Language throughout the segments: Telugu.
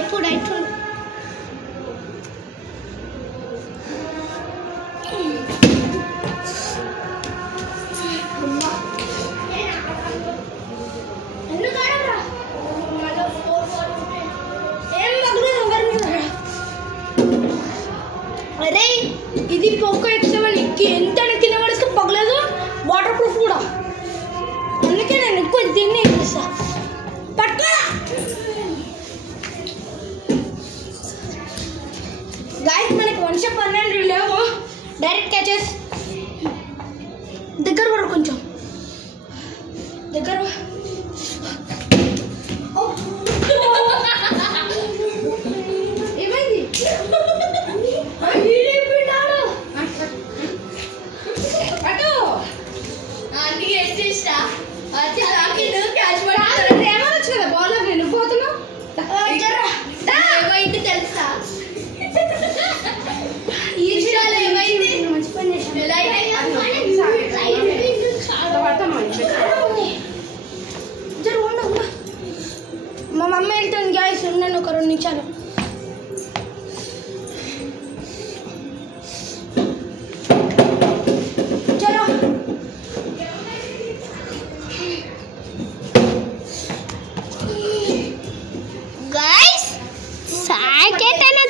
ఇప్పుడు అరే ఇది పోకో X7 ఎంత కింద పడిస్తే పగలేదు, వాటర్ ప్రూఫ్ కూడా. అందుకే నేను ఎక్కువ దీన్ని చేస్తా. పట్టుకో గాయస్, మనకి 112 లేవు, డైరెక్ట్ క్యాచెస్. దగ్గర వరకు కొంచెం దగ్గర. ఏమైంది? అటు అందుకే ఏం చేస్తా ఏమైనా వచ్చు కదా బాల్. నేను పోతున్నా ఏమైంది తెలుసా? ఈ విషయాలు ఏమైంది? మంచి పని మా మమ్మీ వెళ్తుంది గాయస్, ఉన్నాను ఒక 2 నిమిషాలు.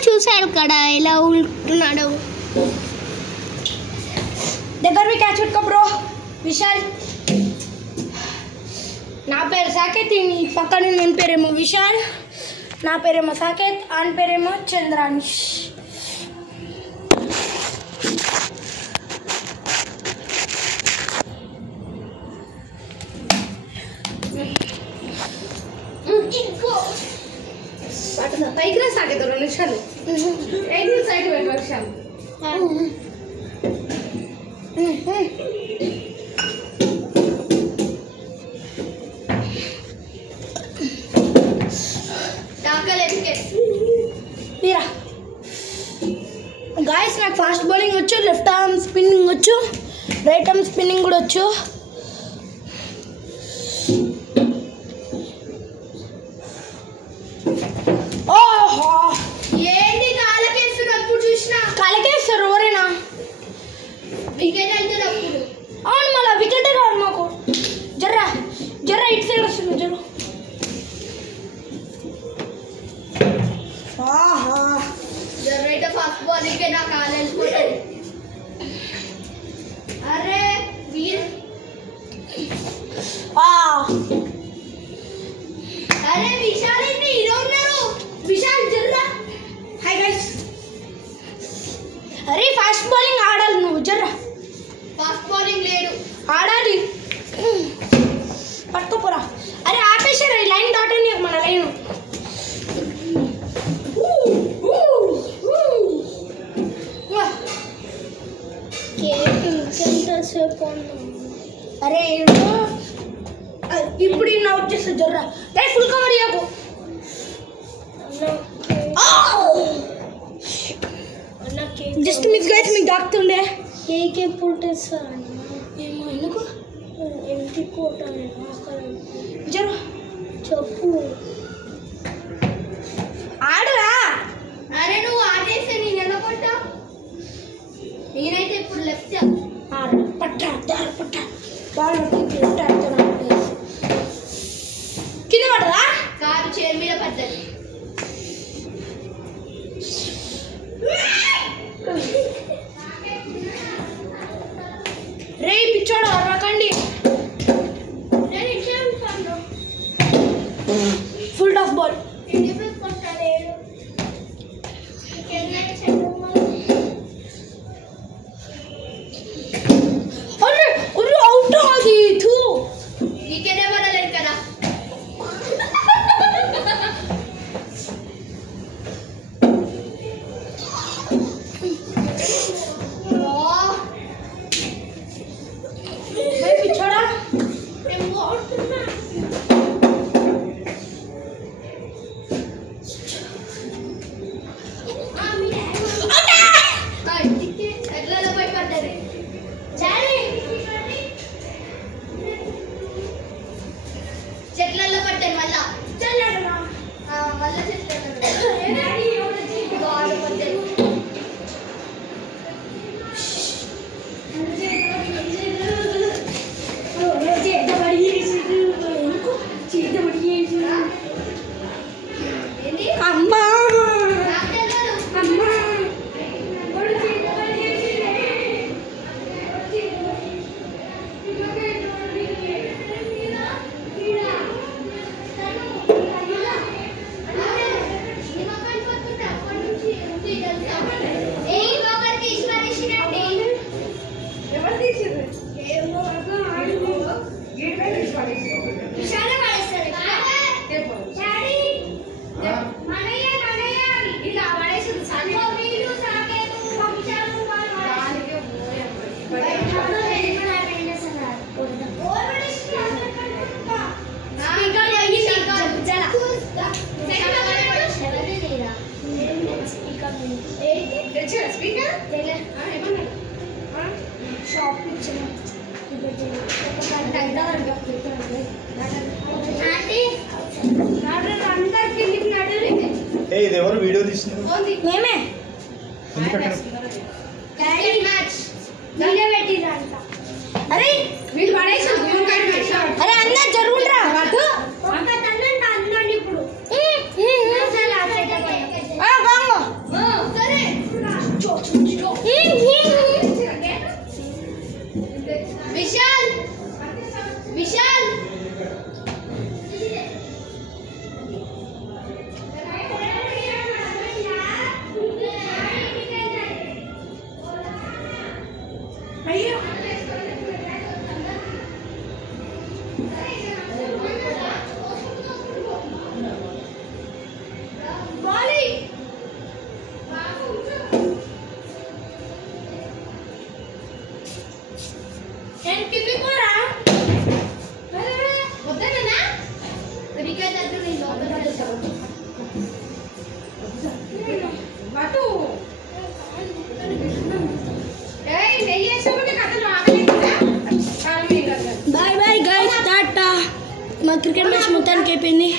చూసాడు కదా ఎలా ఉంటున్నాడు. దగ్గర క్యాచ్ పెట్టుకో బ్రో విశాల్. నా పేరు సాకేత్, ఈ పక్కన నేను పేరేమో విశాల్, నా పేరేమో సాకేత్, ఆయన పేరేమో చంద్రానిష్. పైకి రా సాకేత్, 2 నిమిషాలు. సైడ్ పెట్టు వర్షాలు. గాయస్, నాకు ఫాస్ట్ బౌలింగ్ వచ్చు, లెఫ్ట్ ఆర్మ్ స్పిన్నింగ్ వచ్చు, రైట్ ఆర్మ్ స్పిన్నింగ్ కూడా వచ్చు. ఓహో, ఏంటి కాలకేస్తున్నప్పుడు చూసినా? కాలకేస్తారు ఎవరైనా? వికెట్ అయితే అప్పుడు. అవును, మళ్ళీ వికెటే కాదు మాకు. జర్రా ఇటు సైడ్ వస్తుంది జర్రు. జర్రైతే ఫస్ట్ బాలింగ్ నా కాలు వెళ్ళిపోతుంది. అరే వీర్, అరే విశాల్ ఏంటి హీరో ఉన్నారు? విశాల్ జర్రా. Hi guys. అరే ఫాస్ట్ బౌలింగ్ ఆడాలి నువ్వు, జర్రా. ఫాస్ట్ బౌలింగ్ లేదు, ఆడాలి. పట్టుకోపోరా. అరే ఆపేసారు, ఈ లైన్ దాటని మన లైన్. అరే ఇప్పుడు ఈయన అవుట్ చేస్తా జర్రా. ఫుల్ కవర్ ఇవ్వకు. జస్ట్ మిస్ గైస్, మీకు దాకుతుండే. కేక్ ఎప్పుడు తెస్తారా? ఏమో, ఎందుకు? ఎంటి కోట జర చెప్పు. ఆడరా. అరే నువ్వు ఆడేస్తే నేను ఎలా కొట్టా? నేనైతే ఇప్పుడు లెఫ్ట్ పట్టా పట్టా బాల్ కింద పడదా? కారు చైర్ మీద పడ్డది. రే పిచ్చోడు అరవకండి. Full top ball. అవుట్ అది తూ నీకేనే పడలేదు కదా. పిచ్చోడా షాప్ ఇచ్చిన ఇది ఎవరు వీడియో తీస్తున్నారు? మేమే. అరే వీళ్ళు అరే అన్న జరుగుండ్రా ఇప్పుడు విశాల్ విశాల్ అయ్యో బాయ్ బాయ్ గైస్ టాటా మా క్రికెట్ మ్యాచ్ మొత్తానికి అయిపోయింది.